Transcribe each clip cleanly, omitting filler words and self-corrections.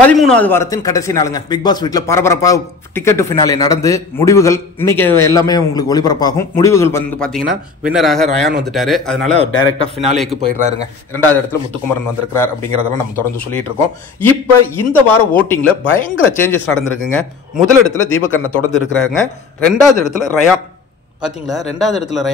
13வது வாரத்தின் கடைசி நாளுங்க. பிக் பாஸ் வீட்டில் பரபரப்பாக டிக்கெட் டு ஃபினாலே நடந்து முடிவுகள் இன்னைக்கு எல்லாமே உங்களுக்கு ஒளிபரப்பாகும். முடிவுகள் வந்து பார்த்தீங்கன்னா வின்னராக ரயான் வந்துட்டாரு. அதனால அவர் டைரக்டாக ஃபினாலேக்கு போயிடுறாருங்க. 2வது இடத்துல முத்துக்குமரன் வந்திருக்கிறார் அப்படிங்கிறதெல்லாம் நம்ம தொடர்ந்து சொல்லிட்டு இருக்கோம். இப்போ இந்த வாரம் ஓட்டிங்கில் பயங்கர சேஞ்சஸ் நடந்திருக்குங்க. முதல் இடத்துல தீபக் அண்ணன் தொடர்ந்து இருக்கிறாருங்க. 2வது இடத்துல ரயான். பார்த்தீங்களா, 2வது இடத்துல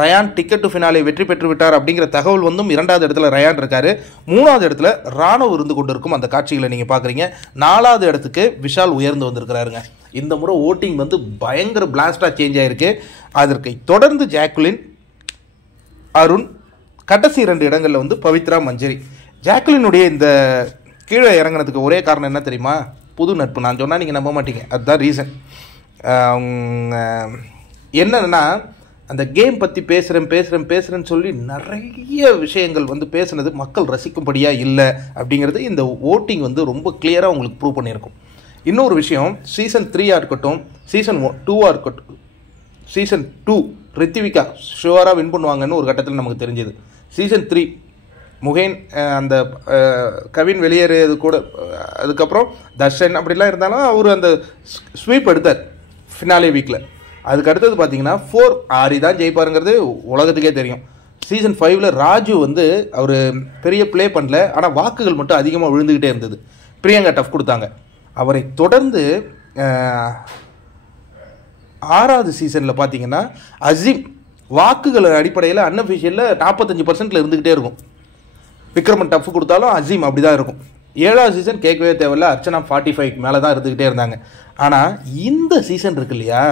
ரயான் டிக்கெட் டு ஃபினாலே வெற்றி பெற்று விட்டார் அப்படிங்கிற தகவல் வந்தும் 2வது இடத்துல ரயான் இருக்காரு. 3வது இடத்துல ராணுவ இருந்து கொண்டிருக்கும் அந்த காட்சிகளை நீங்கள் பார்க்குறீங்க. 4வது இடத்துக்கு விஷால் உயர்ந்து வந்திருக்கிறாருங்க. இந்த முறை ஓட்டிங் வந்து பயங்கர பிளாஸ்டாக சேஞ்ச் ஆகிருக்கு. அதற்கு தொடர்ந்து ஜாக்குலின், அருண், கடைசி 2 இடங்களில் வந்து பவித்ரா, மஞ்சரி. ஜாக்குலினுடைய இந்த கீழே இறங்கினதுக்கு ஒரே காரணம் என்ன தெரியுமா? புது நட்பு. நான் சொன்னால் நீங்கள் நம்ப மாட்டீங்க, அதுதான் ரீசன். என்னன்னா, அந்த கேம் பற்றி பேசுகிறேன்னு சொல்லி நிறைய விஷயங்கள் வந்து பேசுனது மக்கள் ரசிக்கும்படியாக இல்லை அப்படிங்கிறது இந்த ஓட்டிங் வந்து ரொம்ப கிளியராக உங்களுக்கு ப்ரூவ் பண்ணியிருக்கும். இன்னொரு விஷயம், சீசன் 3 இருக்கட்டும், சீசன் 2 இருக்கட்டும், சீசன் 2 ரித்திவிகா ஷுவராக வின் பண்ணுவாங்கன்னு ஒரு கட்டத்தில் நமக்கு தெரிஞ்சது. சீசன் 3 முகேன் அந்த கவின் வெளியேறது கூட, அதுக்கப்புறம் தர்ஷன் அப்படிலாம் இருந்தாலும் அவர் அந்த ஸ்வீப் எடுத்தார் ஃபினாலே வீக்கில். அதுக்கு அடுத்தது பார்த்தீங்கன்னா 4 ஆரி தான் ஜெயிப்பாருங்கிறது உலகத்துக்கே தெரியும். சீசன் 5ல் ராஜு வந்து அவர் பெரிய ப்ளே பண்ணல, ஆனால் வாக்குகள் மட்டும் அதிகமாக விழுந்துக்கிட்டே இருந்தது. பிரியங்கா டஃப் கொடுத்தாங்க. அவரை தொடர்ந்து 6வது சீசனில் பார்த்தீங்கன்னா அசீம் வாக்குகள் அடிப்படையில் அன்அஃபிஷியலில் 45% இருந்துக்கிட்டே இருக்கும். விக்ரமன் டஃப் கொடுத்தாலும் அசீம் அப்படி தான் இருக்கும். 7வது சீசன் கேட்கவே தேவையில்ல, அர்ச்சனா 45 மேலே தான் இருந்துக்கிட்டே இருந்தாங்க. ஆனால் இந்த சீசன் இருக்கு இல்லையா,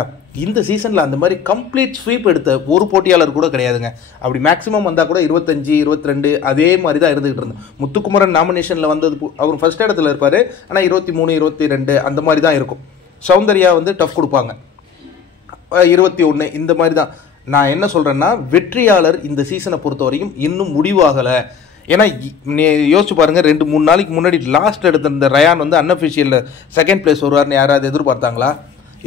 இந்த சீசனில் அந்த மாதிரி கம்ப்ளீட் ஸ்வீப் எடுத்த ஒரு போட்டியாளர் கூட கிடையாதுங்க. அப்படி மேக்ஸிமம் வந்தால் கூட 25, 22 அதே மாதிரி தான் இருந்துகிட்டு இருந்தோம். முத்துக்குமரன் நாமினேஷனில் வந்தது அவர் ஃபர்ஸ்ட் இடத்துல இருப்பார், ஆனால் 23, 22 அந்த மாதிரி தான் இருக்கும். சௌந்தர்யா வந்து டஃப் கொடுப்பாங்க 21 இந்த மாதிரி தான். நான் என்ன சொல்கிறேன்னா, வெற்றியாளர் இந்த சீசனை பொறுத்த வரைக்கும் இன்னும் முடிவாகலை. ஏன்னா யோசிச்சு பாருங்கள், 2-3 நாளைக்கு முன்னாடி லாஸ்ட் எடுத்திருந்த ரயான் வந்து அன்அஃபிஷியலில் செகண்ட் பிளேஸ் வருவார்னு யாராவது எதிர்பார்த்தாங்களா?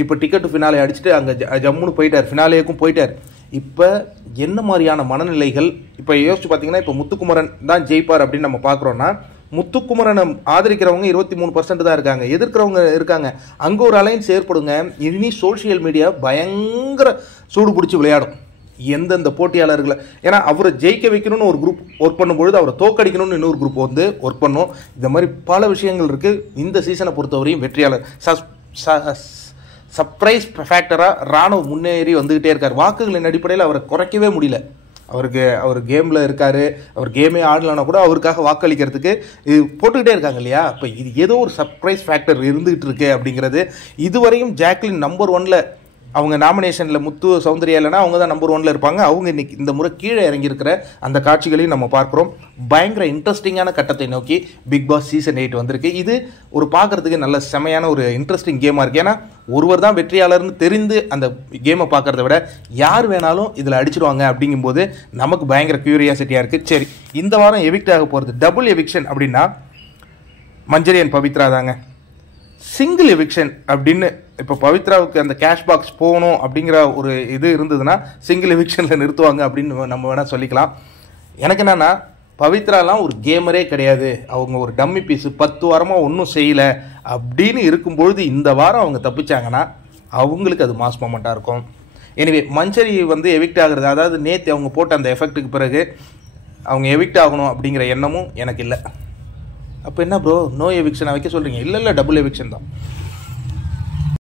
இப்போ டிக்கெட்டு ஃபினாலே அடிச்சுட்டு அங்கே ஜம்முன்னு போயிட்டார், ஃபினாலேக்கும் போயிட்டார். இப்போ என்ன மாதிரியான மனநிலைகள் இப்போ யோசிச்சு பார்த்தீங்கன்னா, இப்போ முத்துக்குமரன் தான் ஜெயிப்பார் அப்படின்னு நம்ம பார்க்குறோன்னா, முத்துக்குமரனை ஆதரிக்கிறவங்க 23% தான் இருக்காங்க, எதிர்க்கிறவங்க இருக்காங்க. அங்கே ஒரு அலைன்ஸ் ஏற்படுங்க. இனி சோஷியல் மீடியா பயங்கர சூடு பிடிச்சி விளையாடும் எந்தெந்த போட்டியாளர்களை. ஏன்னா அவரை ஜெயிக்க வைக்கணும்னு ஒரு குரூப் ஒர்க் பண்ணும்பொழுது அவரை தோக்கடிக்கணும்னு இன்னொரு குரூப் வந்து ஒர்க் பண்ணும். இந்த மாதிரி பல விஷயங்கள் இருக்குது. இந்த சீசனை பொறுத்தவரையும் வெற்றியாளர் சர்ப்ரைஸ் ஃபேக்டராக ராணுவ முன்னேறி வந்துக்கிட்டே இருக்கார். வாக்குகளின் அடிப்படையில் அவரை குறைக்கவே முடியல. அவர் கேமில் இருக்கார், அவர் கேமே ஆடலைன்னா கூட அவருக்காக வாக்களிக்கிறதுக்கு இது போட்டுக்கிட்டே இருக்காங்க இல்லையா. அப்போ இது ஏதோ ஒரு சர்ப்ரைஸ் ஃபேக்டர் இருந்துகிட்டு இருக்கு அப்படிங்கிறது. இதுவரையும் ஜாக்லின் நம்பர் 1ல் அவங்க நாமினேஷனில் முத்து, சௌந்தர்யா இல்லைனா அவங்க தான் நம்பர் 1ல் இருப்பாங்க. அவங்க இன்னைக்கு இந்த முறை கீழே இறங்கியிருக்கிற அந்த காட்சிகளையும் நம்ம பார்க்குறோம். பயங்கர இன்ட்ரெஸ்டிங்கான கட்டத்தை நோக்கி பிக் பாஸ் சீசன் 8 வந்திருக்கு. இது ஒரு பார்க்குறதுக்கு நல்ல செமையான ஒரு இன்ட்ரெஸ்டிங் கேமாக இருக்குது. ஏன்னா ஒருவர் தான் வெற்றியாளர்னு தெரிந்து அந்த கேமை பார்க்குறத விட யார் வேணாலும் இதில் அடிச்சிடுவாங்க அப்படிங்கும்போது நமக்கு பயங்கர க்யூரியாசிட்டியாக இருக்குது. சரி, இந்த வாரம் எவிக்ட் ஆக போகிறது டபுள் எவிக்ஷன் அப்படின்னா மஞ்சரி அண்ட் பவித்ரா தாங்க. சிங்கிள் எவிக்ஷன் அப்படின்னு இப்போ பவித்ராவுக்கு அந்த கேஷ் பாக்ஸ் போகணும் அப்படிங்கிற ஒரு இது இருந்ததுன்னா சிங்கிள் எவிக்ஷனில் நிறுத்துவாங்க அப்படின்னு நம்ம வேணால் சொல்லிக்கலாம். எனக்கு என்னென்னா, பவித்ராலாம் ஒரு கேமரே கிடையாது, அவங்க ஒரு டம்மி பீஸு, 10 வாரமாக ஒன்றும் செய்யலை அப்படின்னு இருக்கும்பொழுது இந்த வாரம் அவங்க தப்பிச்சாங்கன்னா அவங்களுக்கு அது மாஸ் மொமெண்ட்டாக இருக்கும். எனிவே மஞ்சரி வந்து எவிக்ட் ஆகிறது, அதாவது நேற்று அவங்க போட்ட அந்த எஃபெக்ட்டுக்கு பிறகு அவங்க எவிக்ட் ஆகணும் அப்படிங்கிற எண்ணமும் எனக்கு இல்லை. அப்போ என்ன ப்ரோ, நோ எவிக்ஷனை வைக்க சொல்கிறீங்க? இல்லை டபுள் எவிக்ஷன் தான்.